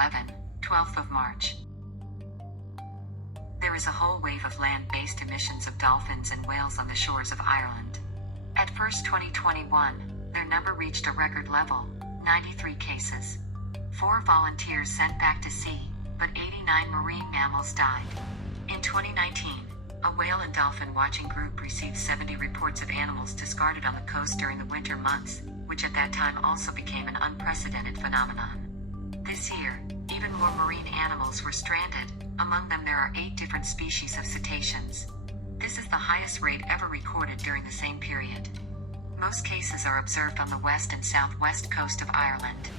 11, 12th of March. There is a whole wave of land-based emissions of dolphins and whales on the shores of Ireland. At first 2021, their number reached a record level, 93 cases. 4 volunteers sent back to sea, but 89 marine mammals died. In 2019, a whale and dolphin watching group received 70 reports of animals discarded on the coast during the winter months, which at that time also became an unprecedented phenomenon. This year, even more marine animals were stranded. Among them there are 8 different species of cetaceans. This is the highest rate ever recorded during the same period. Most cases are observed on the west and southwest coast of Ireland.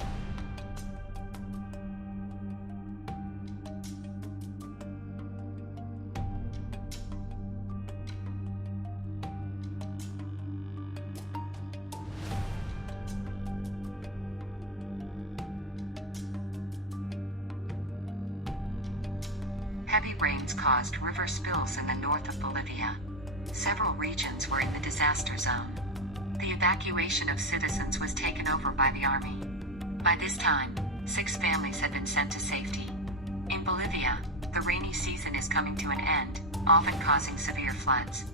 Heavy rains caused river spills in the north of Bolivia. Several regions were in the disaster zone. The evacuation of citizens was taken over by the army. By this time, 6 families had been sent to safety. In Bolivia, the rainy season is coming to an end, often causing severe floods.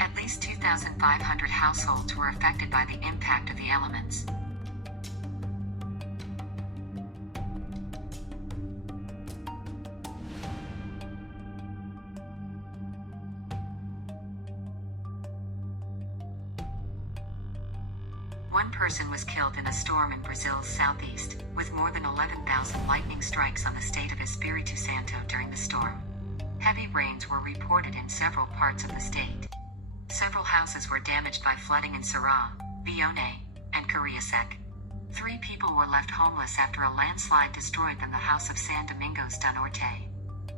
At least 2,500 households were affected by the impact of the elements. One person was killed in a storm in Brazil's southeast, with more than 11,000 lightning strikes on the state of Espírito Santo during the storm. Heavy rains were reported in several parts of the state. Several houses were damaged by flooding in Ceará, Vione, and Cariacica. 3 people were left homeless after a landslide destroyed them the house of San Domingos do Norte.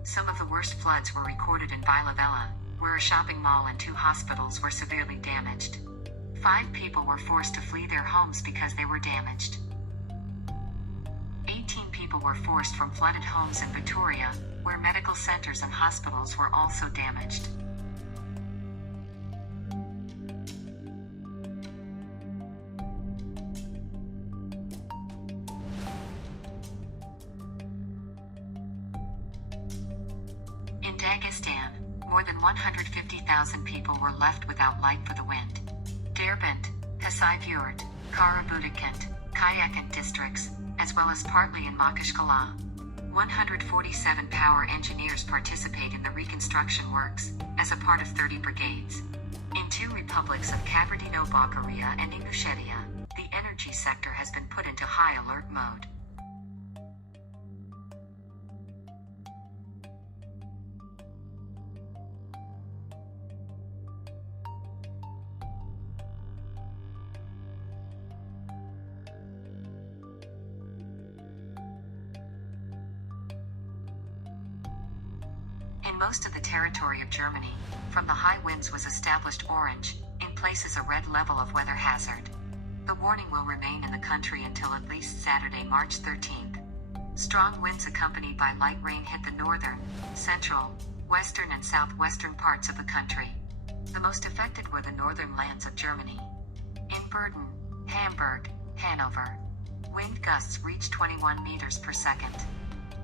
Some of the worst floods were recorded in Vila Velha, where a shopping mall and 2 hospitals were severely damaged. 5 people were forced to flee their homes because they were damaged. 18 people were forced from flooded homes in Vitoria, where medical centers and hospitals were also damaged. In Dagestan, more than 150,000 people were left without light for the wind. Derbent, Kasai-Fjord, Karabudakent, Kayakan districts, as well as partly in Makashkala. 147 power engineers participate in the reconstruction works, as a part of 30 brigades. In 2 republics of Kabardino-Balkaria and Ingushetia, the energy sector has been put into high alert mode. In most of the territory of Germany, from the high winds was established orange, in places a red level of weather hazard. The warning will remain in the country until at least Saturday, March 13th. Strong winds accompanied by light rain hit the northern, central, western and southwestern parts of the country. The most affected were the northern lands of Germany. In Berlin, Hamburg, Hanover, wind gusts reached 21 meters per second.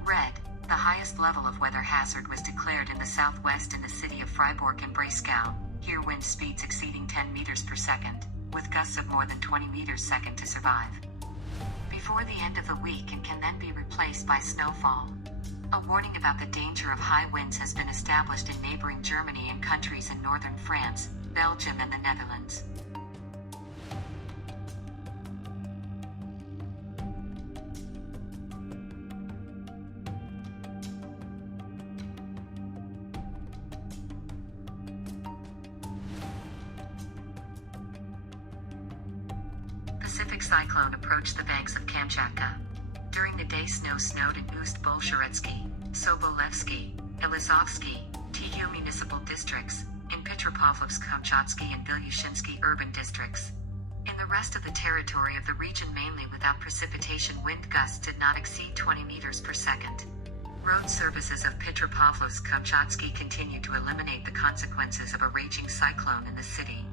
Red, the highest level of weather hazard was declared in the southwest in the city of Freiburg and Breisgau, here wind speeds exceeding 10 meters per second, with gusts of more than 20 meters per second to survive. Before the end of the week and can then be replaced by snowfall. A warning about the danger of high winds has been established in neighboring Germany and countries in northern France, Belgium and the Netherlands. Pacific cyclone approached the banks of Kamchatka. During the day snow snowed in Ust-Bolsheretsky, Sobolevsky, Elizovsky, TU municipal districts, in Petropavlovsk-Kamchatsky and Bilyushinsky urban districts. In the rest of the territory of the region mainly without precipitation wind gusts did not exceed 20 meters per second. Road services of Petropavlovsk-Kamchatsky continue to eliminate the consequences of a raging cyclone in the city.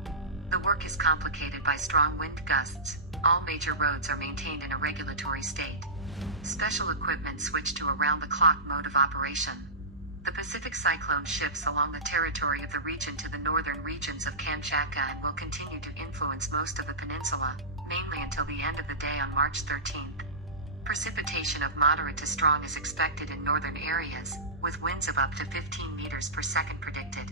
The work is complicated by strong wind gusts. All major roads are maintained in a regulatory state. Special equipment switched to around-the-clock mode of operation. The Pacific cyclone shifts along the territory of the region to the northern regions of Kamchatka and will continue to influence most of the peninsula, mainly until the end of the day on March 13th. Precipitation of moderate to strong is expected in northern areas, with winds of up to 15 meters per second predicted.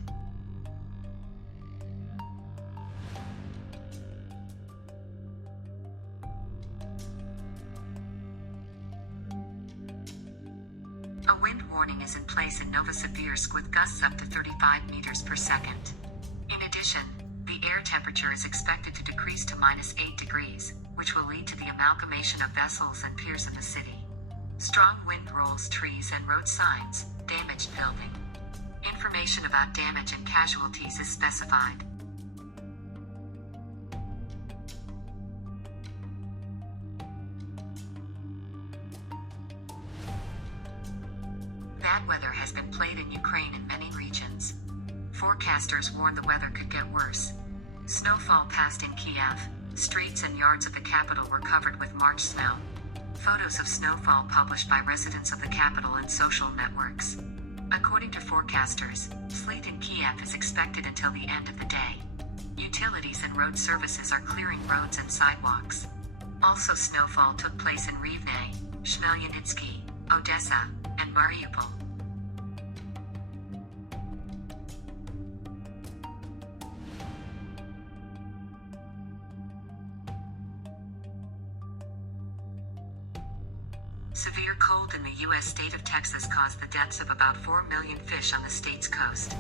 A wind warning is in place in Novosibirsk with gusts up to 35 meters per second. In addition, the air temperature is expected to decrease to -8 degrees, which will lead to the amalgamation of vessels and piers in the city. Strong wind rolls trees and road signs, damaged building. Information about damage and casualties is specified. Bad weather has been played in Ukraine in many regions. Forecasters warn the weather could get worse. Snowfall passed in Kiev. Streets and yards of the capital were covered with March snow. Photos of snowfall published by residents of the capital and social networks. According to forecasters, sleet in Kiev is expected until the end of the day. Utilities and road services are clearing roads and sidewalks. Also, snowfall took place in Rivne, Chmelnytsky, Odessa, and Mariupol. Severe cold in the U.S. state of Texas caused the deaths of about 4 million fish on the state's coast.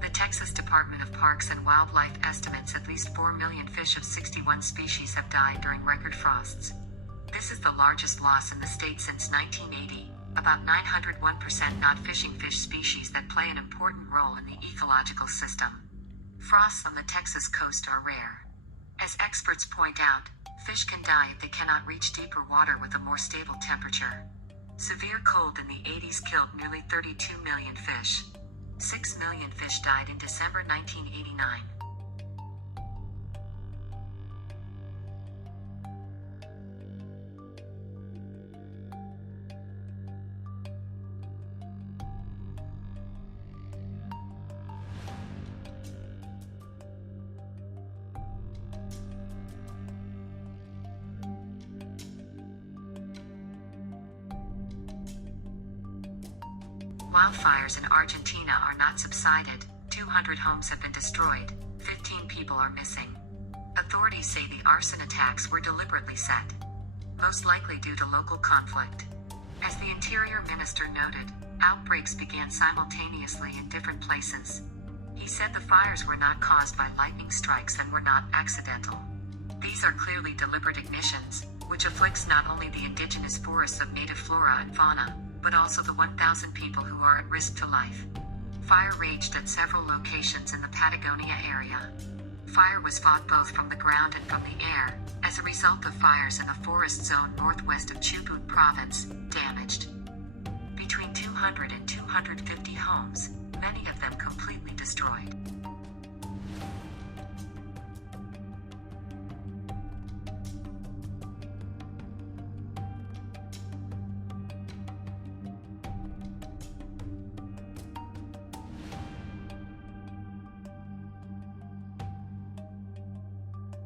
The Texas Department of Parks and Wildlife estimates at least 4 million fish of 61 species have died during record frosts. This is the largest loss in the state since 1980, about 901% not fishing fish species that play an important role in the ecological system. Frosts on the Texas coast are rare. As experts point out, fish can die if they cannot reach deeper water with a more stable temperature. Severe cold in the 80s killed nearly 32 million fish. 6 million fish died in December 1989. Wildfires in Argentina are not subsided. 200 homes have been destroyed. 15 people are missing. Authorities say the arson attacks were deliberately set, most likely due to local conflict. As the Interior Minister noted, outbreaks began simultaneously in different places. He said the fires were not caused by lightning strikes and were not accidental. These are clearly deliberate ignitions, which afflicts not only the indigenous forests of native flora and fauna, but also the 1,000 people who are at risk to life. Fire raged at several locations in the Patagonia area. Fire was fought both from the ground and from the air, as a result of fires in the forest zone northwest of Chubut province, damaged between 200 and 250 homes, many of them completely destroyed.